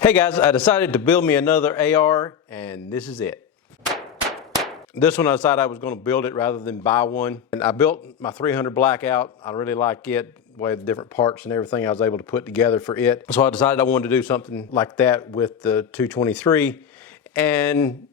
Hey guys, I decided to build me another AR and this is it. This one I decided I was going to build it rather than buy one. And I built my 300 Blackout. I really like it, the way the different parts and everything I was able to put together for it. So I decided I wanted to do something like that with the 223 and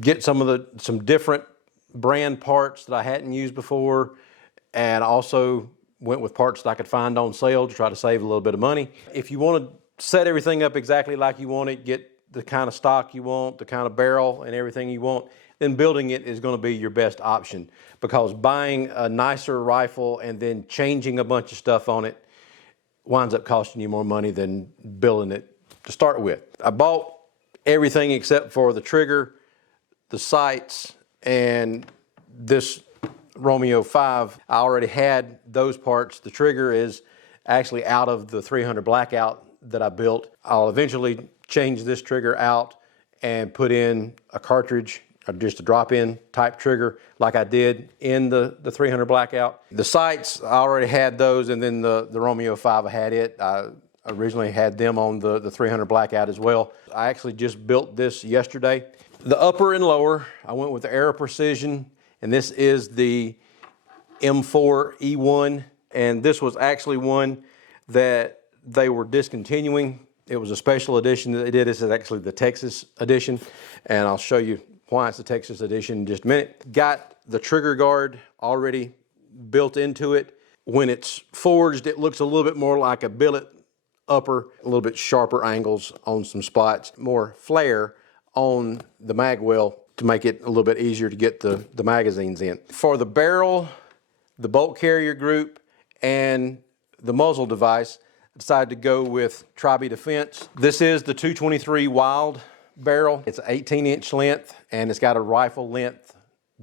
get some different brand parts that I hadn't used before, and also went with parts that I could find on sale to try to save a little bit of money. If you want to set everything up exactly like you want it, get the kind of stock you want, the kind of barrel and everything you want, then building it is going to be your best option, because buying a nicer rifle and then changing a bunch of stuff on it winds up costing you more money than building it to start with. I bought everything except for the trigger, the sights, and this Romeo 5. I already had those parts. The trigger is actually out of the 300 Blackout that I built. I'll eventually change this trigger out and put in a cartridge, or just a drop-in type trigger like I did in the 300 Blackout. The sights, I already had those, and then the Romeo 5, I had it. I originally had them on the 300 Blackout as well. I actually just built this yesterday. The upper and lower, I went with the AR-15, and this is the M4 E1, and this was actually one that they were discontinuing. It was a special edition that they did. This is actually the Texas edition, and I'll show you why it's the Texas edition in just a minute. Got the trigger guard already built into it. When it's forged, it looks a little bit more like a billet upper, a little bit sharper angles on some spots, more flare on the mag well to make it a little bit easier to get the magazines in. For the barrel, the bolt carrier group, and the muzzle device, I decided to go with Tribe Defense. This is the 223 Wild barrel. It's an 18-inch length, and it's got a rifle length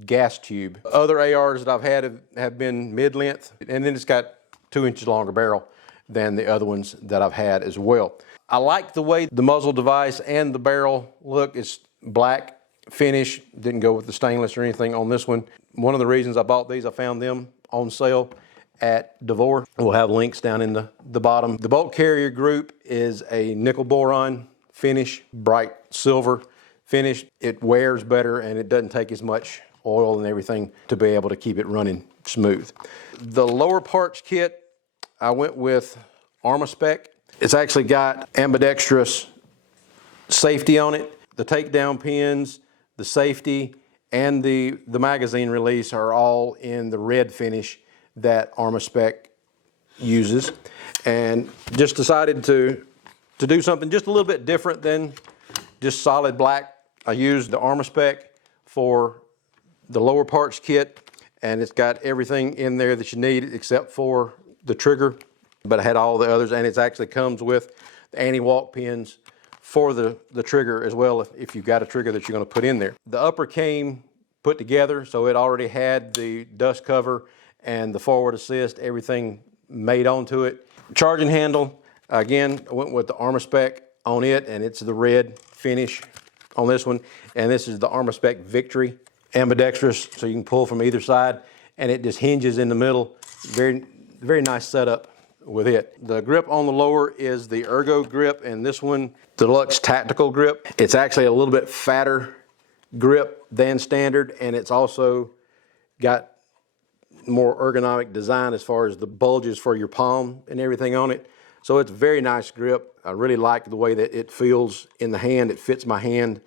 gas tube. Other ARs that I've had have been mid-length, and then it's got 2 inches longer barrel than the other ones that I've had as well. I like the way the muzzle device and the barrel look. It's black finish, didn't go with the stainless or anything on this one. One of the reasons I bought these, I found them on sale at DeVore. We'll have links down in the bottom. The bolt carrier group is a nickel boron finish, bright silver finish. It wears better and it doesn't take as much oil and everything to be able to keep it running smooth. The lower parts kit, I went with ArmaSpec. It's actually got ambidextrous safety on it. The takedown pins, the safety, and the magazine release are all in the red finish that ArmaSpec uses. And just decided to do something just a little bit different than just solid black. I used the ArmaSpec for the lower parts kit, and it's got everything in there that you need except for the trigger, but I had all the others, and it actually comes with the anti-walk pins for the trigger as well, if you've got a trigger that you're going to put in there. The upper came put together, so it already had the dust cover and the forward assist, everything made onto it. Charging handle, again, I went with the ArmaSpec on it, and it's the red finish on this one. And this is the ArmaSpec Victory, ambidextrous, so you can pull from either side, and it just hinges in the middle. Very, very nice setup with it. The grip on the lower is the Ergo grip, and this one, Deluxe Tactical grip. It's actually a little bit fatter grip than standard, and it's also got more ergonomic design as far as the bulges for your palm and everything on it. So it's a very nice grip. I really like the way that it feels in the hand. It fits my hand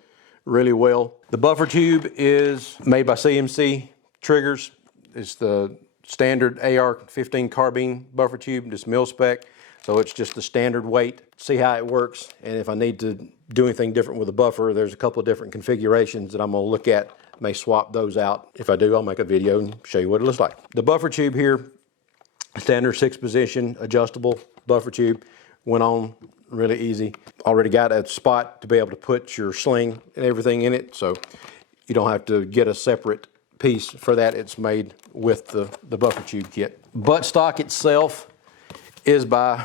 really well. The buffer tube is made by CMC Triggers. It's the standard AR-15 carbine buffer tube, just mil spec. So it's just the standard weight. See how it works. And if I need to do anything different with the buffer, there's a couple of different configurations that I'm gonna look at. May swap those out. If I do, I'll make a video and show you what it looks like. The buffer tube here, standard 6-position adjustable buffer tube, went on really easy. Already got a spot to be able to put your sling and everything in it, so you don't have to get a separate piece for that. It's made with the buffer tube kit. Buttstock itself is by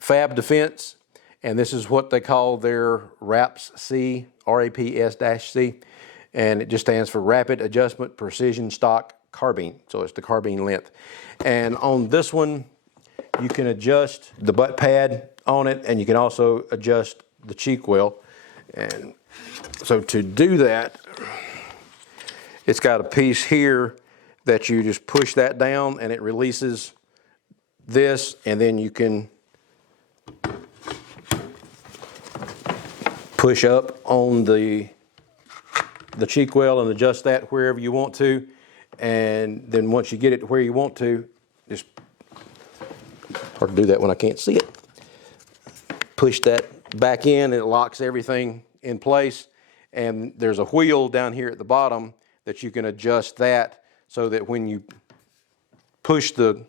Fab Defense, and this is what they call their RAPS-C, RAPS-C, and it just stands for Rapid Adjustment Precision Stock Carbine. So it's the carbine length. And on this one, you can adjust the butt pad on it, and you can also adjust the cheek well. And so to do that, it's got a piece here that you just push that down and it releases this, and then you can push up on the cheek well and adjust that wherever you want to. And then once you get it to where you want to, just hard to do that when I can't see it. Push that back in and it locks everything in place. And there's a wheel down here at the bottom that you can adjust that so that when you push the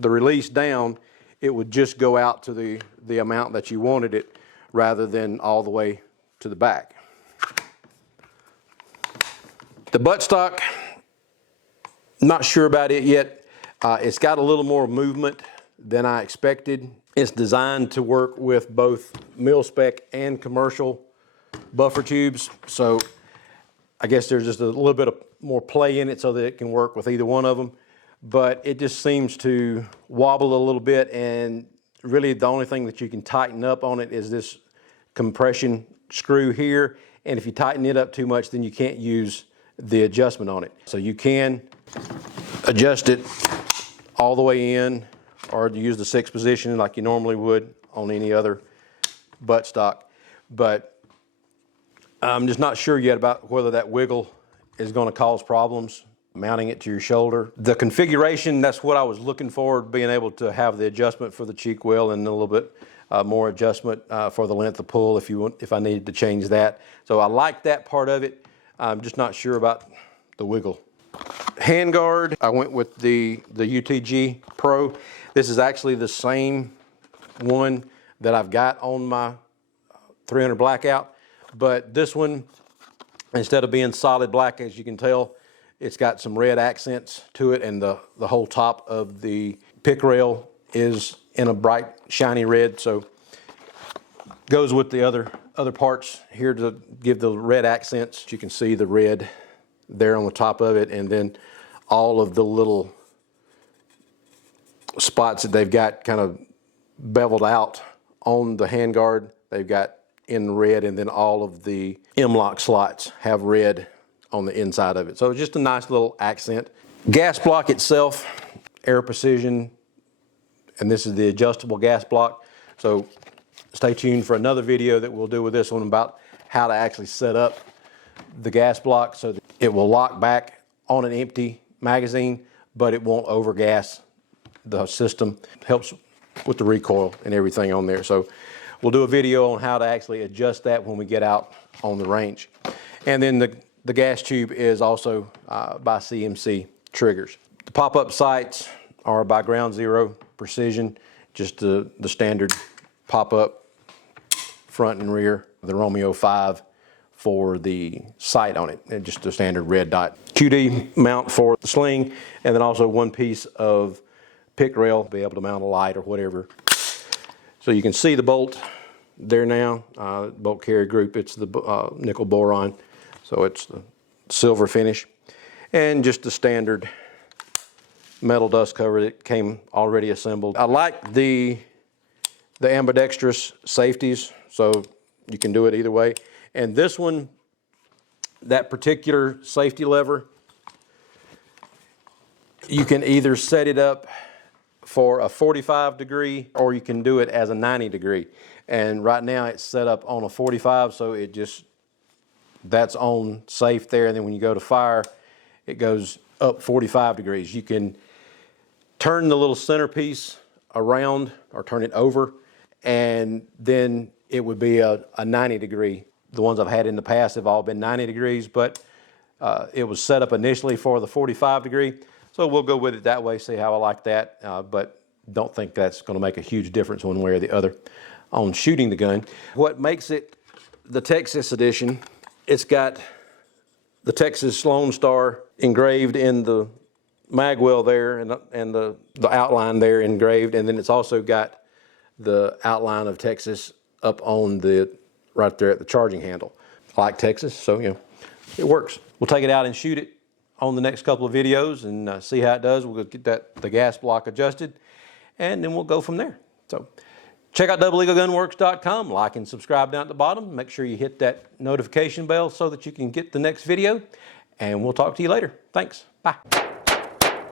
release down, it would just go out to the amount that you wanted it rather than all the way to the back. The buttstock, not sure about it yet. It's got a little more movement than I expected. It's designed to work with both mil-spec and commercial buffer tubes. So I guess there's just a little bit of more play in it so that it can work with either one of them. But it just seems to wobble a little bit, and really the only thing that you can tighten up on it is this compression screw here. And if you tighten it up too much, then you can't use the adjustment on it. So you can adjust it all the way in, or use the 6 position like you normally would on any other buttstock. But I'm just not sure yet about whether that wiggle is going to cause problems mounting it to your shoulder. The configuration, that's what I was looking for, being able to have the adjustment for the cheek well and a little bit more adjustment for the length of pull if I needed to change that. So I like that part of it. I'm just not sure about the wiggle. Handguard, I went with the UTG Pro. This is actually the same one that I've got on my 300 Blackout, but this one, instead of being solid black, as you can tell, it's got some red accents to it, and the whole top of the pick rail is in a bright, shiny red, so goes with the other parts here to give the red accents. You can see the red there on the top of it, and then all of the little spots that they've got kind of beveled out on the handguard, they've got in red, and then all of the M-lock slots have red on the inside of it. So just a nice little accent. Gas block itself, Air Precision, and this is the adjustable gas block. So stay tuned for another video that we'll do with this one about how to actually set up the gas block so that it will lock back on an empty magazine, but it won't overgas the system. Helps with the recoil and everything on there. So we'll do a video on how to actually adjust that when we get out on the range. And then the gas tube is also by CMC Triggers. The pop-up sights are by Ground Zero Precision, just the standard pop-up front and rear. The Romeo 5 for the sight on it, and just a standard red dot. QD mount for the sling, and then also one piece of pick rail, be able to mount a light or whatever. So you can see the bolt there now, bolt carrier group, it's the nickel boron, so it's the silver finish, and just the standard metal dust cover that came already assembled. I like the ambidextrous safeties, so you can do it either way. And this one, that particular safety lever, you can either set it up for a 45 degree or you can do it as a 90 degree. And right now it's set up on a 45, so that's on safe there. And then when you go to fire, it goes up 45 degrees. You can turn the little centerpiece around or turn it over, and then it would be a 90 degree. The ones I've had in the past have all been 90 degrees, but it was set up initially for the 45 degree. So we'll go with it that way, see how I like that, but don't think that's going to make a huge difference one way or the other on shooting the gun. What makes it the Texas edition, it's got the Texas Lone Star engraved in the mag well there, and the outline there engraved, and then it's also got the outline of Texas up on right there at the charging handle. I like Texas, so it works. We'll take it out and shoot it on the next couple of videos and see how it does. We'll get the gas block adjusted, and then we'll go from there. So Check out doubleeaglegunworks.com. Like and subscribe down at the bottom. Make sure you hit that notification bell so that you can get the next video. And we'll talk to you later. Thanks. Bye.